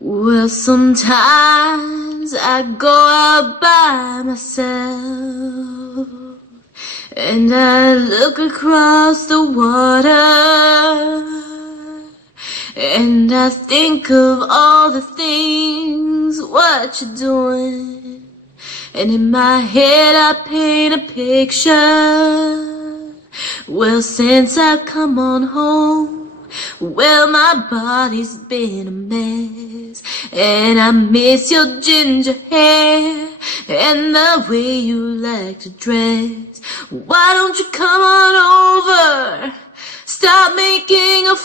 Well, sometimes I go out by myself and I look across the water and I think of all the things what you're doing, and in my head I paint a picture. Well, since I've come on home, well, my body's been a mess, and I miss your ginger hair and the way you like to dress. Why don't you come on over? Stop making a